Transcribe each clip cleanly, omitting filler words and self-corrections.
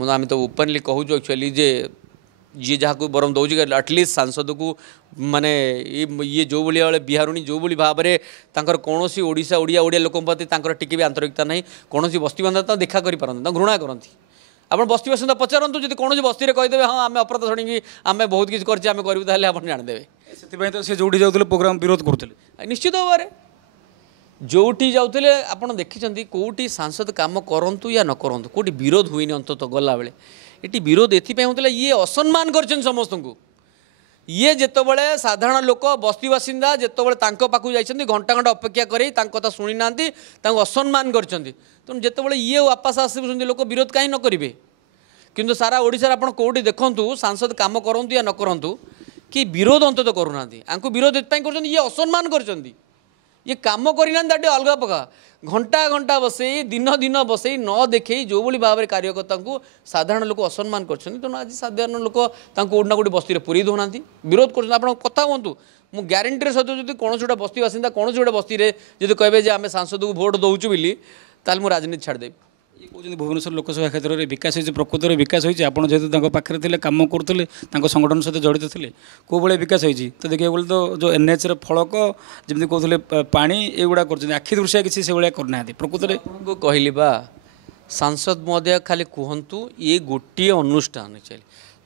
आम तो ओपनली कहूँ एक्चुअली जे जी जहाँ बरम दौर एटलिस्ट सांसद को माने ये जो भाई बिहारुणी जो भाव में कौन ओडिशा ओडिया ओडिया लोक प्रति टिके भी आंतरिकता ना कौन बस्ती बांधा देखा कर घृणा करती आप बस्ती बासिंदा पचारतु जो कौन बस्ती कहीदेवे हाँ आम अपराध छड़ी आम बहुत किसी कर जानदेवे से जो जाते प्रोग्राम विरोध करते निश्चित भाव में जोटी जाते आप देखी कौटी सांसद कम करूँ या न करूँ कौटी विरोध हुई अंतत गला बेले ये विरोध एपाई होता ये असम्मान कर समस्त को ये जितेबाला साधारण लोक बस्ती बासिंदा जितेबाला पाखु जाइए घंटा घंटा अपेक्षा कर कथा शुणी ना असम्मान कर जितेबाला ये वापस आस लोक विरोध कहीं न करेंगे किंतु सारा ओडिशा आप कौटी देखूँ सांसद कम करूँ या न करूँ कि विरोध अंतत करूना विरोध ये ये असम्मान कर ये कम करना अलग पका घंटा घंटा बसई दिन दिन बसई न देखे जो भाव में कार्यकर्ता को साधारण लोक असम्मान कर आज साधारण लोक कौटना कौटी बस्ती पूरी दौना विरोध कर कथा हूँ मु ग्यारंटी सहित जो कौन गोटे बस्ती बासिंदा कौन गोटे बस्ती जो कहे आम सांसद को भोट दौचु बोली ताल मु राजनीति छाड़देवी ये कहते भुवनेश्वर लोकसभा क्षेत्र में विकास हो प्रकृत में विकास होती आप जेहतु पाखे थे कम करते संगठन सहित जड़ित थे कौ भाई विकास होती तो देखिए बोले तो जो एनएच फलक जमी कहते पानी युवा कर आखि दृश्य किसी से भाया करना प्रकृत में कहली बा सांसद महोदय खाली कहतु ये गोटे अनुष्ठान चल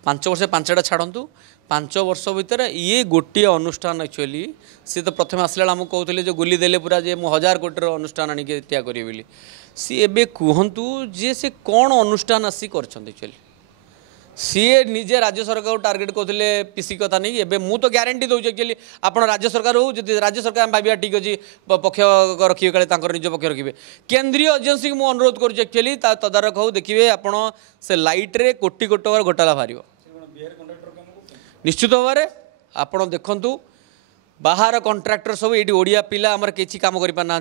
5 वर्ष 5टा छाड़ू 5 वर्ष भितर ये गोटे अनुष्ठान एक्चुअली सी तो प्रथम आसला आमको कहते जो गुली देले पूरा जे 1000 कोटी अनुष्ठान आनिक त्या करी बोली सी एबे कहतु जे से कौन अनुष्ठान आसी कर सी निजे राज्य सरकार को टार्गेट करते पीसी कथा नहीं एबे मु तो ग्यारंटी दूसरी एक्चुअली आप राज्य सरकार हो जी राज्य सरकार भाविया ठीक अच्छे पक्ष रखिए काले निज पक्ष रखिए केंद्रीय एजेंसी को मुझे अनुरोध करुँच एक्चुअली तदारख हो देखिए आप से लाइट्रे कोटी कोटी टकर घोटाला बाहर निश्चित भाव में आपड़ देखु बाहर कंट्राक्टर सब ये ओडिया पिला आमर किसी काम करना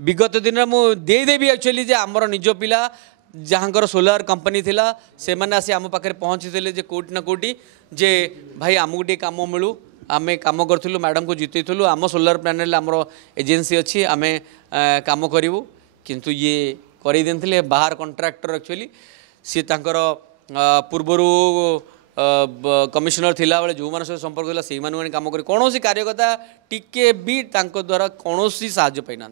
विगत दिन में मुदेदेवी एक्चुअली जे आमर निज पिला जहाँकर सोलार कंपनी थिला से मैंने आसी आम पाखे पहुँची जे कोटी ना कोटी जे भाई आमको टे काम मिलू आम कम करूँ मैडम को जितेलु आम सोलार पैनल आमर एजेंसी अच्छी आम कम करूँ किंतु ये करदे बाहर कंट्राक्टर एक्चुअली सी पूर्वर कमिशनर थिला बेले जो मान संपर्क था से कम कर कौन कार्यकर्ता टिके भी द्वारा कौन साहाय्य पाई ना।